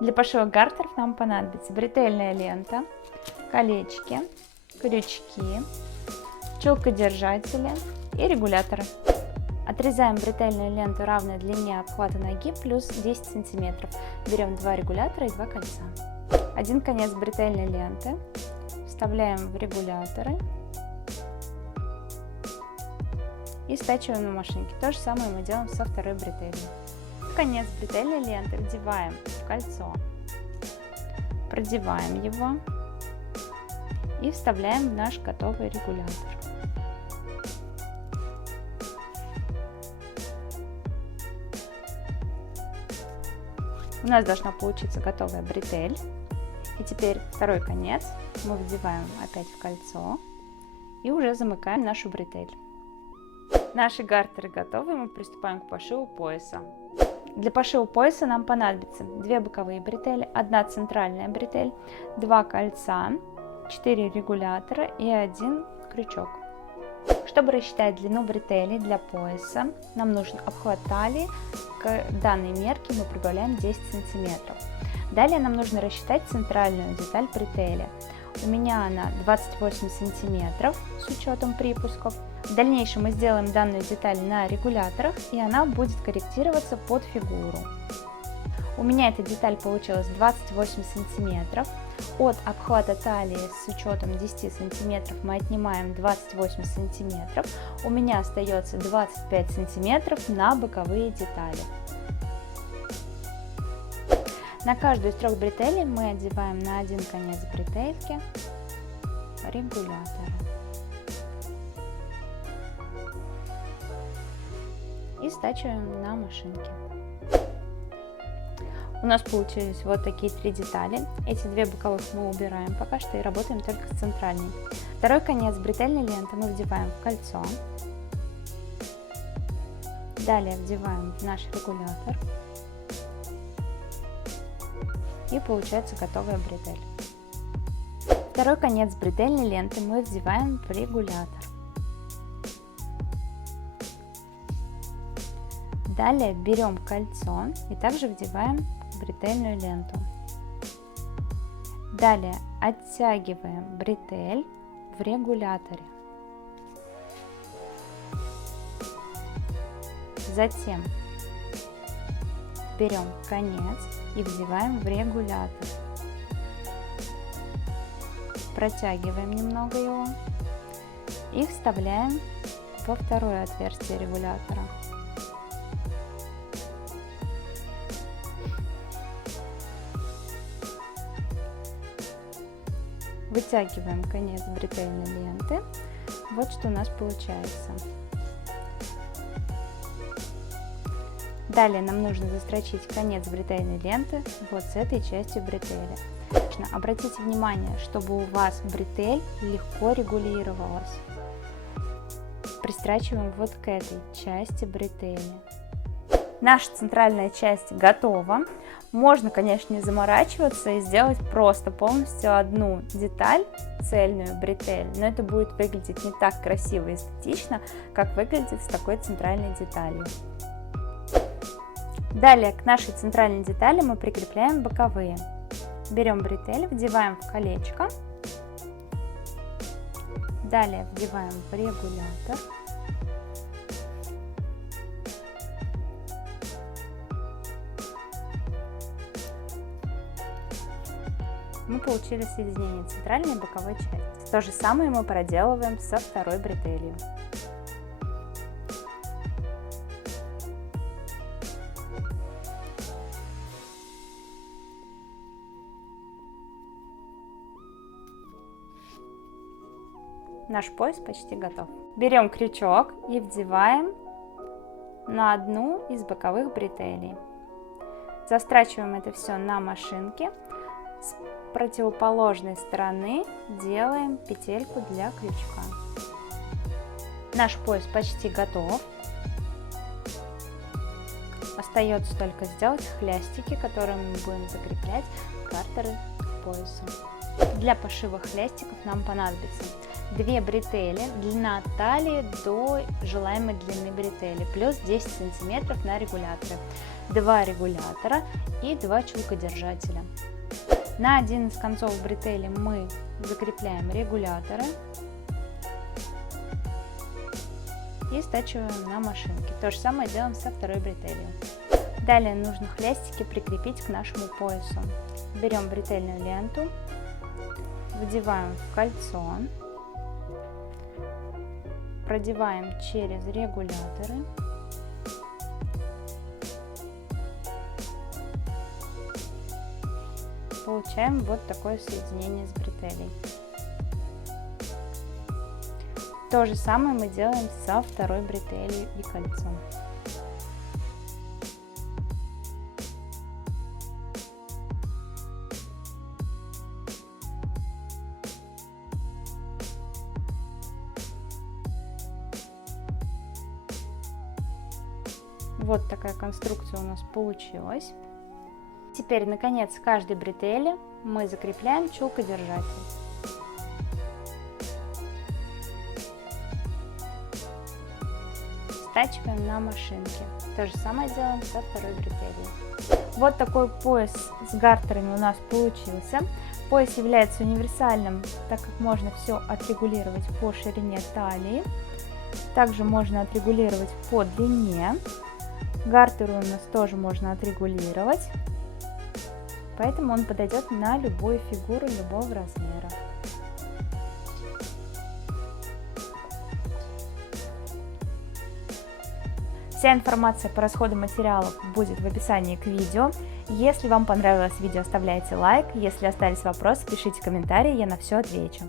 Для пошива гартеров нам понадобится бретельная лента, колечки, крючки, пчелкодержатели и регуляторы. Отрезаем бретельную ленту равной длине обхвата ноги плюс 10 см. Берем 2 регулятора и 2 кольца. Один конец бретельной ленты вставляем в регуляторы и стачиваем на машинке. То же самое мы делаем со второй бретелью. Конец бретельной ленты вдеваем в кольцо, продеваем его и вставляем в наш готовый регулятор. У нас должна получиться готовая бретель. И теперь второй конец мы вдеваем опять в кольцо и уже замыкаем нашу бретель. Наши гартеры готовы, мы приступаем к пошиву пояса. Для пошива пояса нам понадобится 2 боковые бретели, 1 центральная бретель, 2 кольца, 4 регулятора и 1 крючок. Чтобы рассчитать длину бретелей для пояса, нам нужен обхват талии. К данной мерке мы прибавляем 10 см. Далее нам нужно рассчитать центральную деталь бретели. У меня она 28 см с учетом припусков. В дальнейшем мы сделаем данную деталь на регуляторах, и она будет корректироваться под фигуру. У меня эта деталь получилась 28 см. От обхвата талии с учетом 10 см мы отнимаем 28 см. У меня остается 25 см на боковые детали. На каждую из 3 бретелей мы одеваем на один конец бретельки регулятора и стачиваем на машинке. У нас получились вот такие 3 детали. Эти 2 боковых мы убираем пока что и работаем только с центральной. Второй конец бретельной ленты мы вдеваем в кольцо. Далее вдеваем в наш регулятор. И получается готовая бретель. Второй конец бретельной ленты мы вдеваем в регулятор. Далее берем кольцо и также вдеваем бретельную ленту. Далее оттягиваем бретель в регуляторе. Затем берем конец и вдеваем в регулятор. Протягиваем немного его и вставляем во второе отверстие регулятора. Вытягиваем конец бретельной ленты. Вот что у нас получается. Далее нам нужно застрочить конец бретельной ленты вот с этой частью бретели. Обратите внимание, чтобы у вас бретель легко регулировалась. Пристрачиваем вот к этой части бретели. Наша центральная часть готова. Можно, конечно, не заморачиваться и сделать просто полностью одну деталь, цельную бретель, но это будет выглядеть не так красиво и эстетично, как выглядит с такой центральной деталью. Далее к нашей центральной детали мы прикрепляем боковые. Берем бретель, вдеваем в колечко, далее вдеваем в регулятор. Мы получили соединение центральной и боковой части. То же самое мы проделываем со второй бретелью. Наш пояс почти готов. Берем крючок и вдеваем на одну из боковых бретелей. Застрачиваем это все на машинке. С противоположной стороны делаем петельку для крючка. Наш пояс почти готов. Остается только сделать хлястики, которыми мы будем закреплять гартеры к поясу. Для пошива хлястиков нам понадобится 2 бретели, длина талии до желаемой длины бретели, плюс 10 сантиметров на регуляторы, 2 регулятора и 2 чулкодержателя. На один из концов бретели мы закрепляем регуляторы и стачиваем на машинке. То же самое делаем со второй бретелью. Далее нужно хлястики прикрепить к нашему поясу. Берем бретельную ленту, вдеваем в кольцо, продеваем через регуляторы, получаем вот такое соединение с бретелей. То же самое мы делаем со второй бретелью и кольцом. Вот такая конструкция у нас получилась. Теперь, наконец, к каждой бретели мы закрепляем чулкодержатель. Стачиваем на машинке. То же самое делаем со второй бретелью. Вот такой пояс с гартерами у нас получился. Пояс является универсальным, так как можно все отрегулировать по ширине талии. Также можно отрегулировать по длине. Гартеры у нас тоже можно отрегулировать, поэтому он подойдет на любую фигуру любого размера. Вся информация по расходу материалов будет в описании к видео. Если вам понравилось видео, оставляйте лайк. Если остались вопросы, пишите комментарии, я на все отвечу.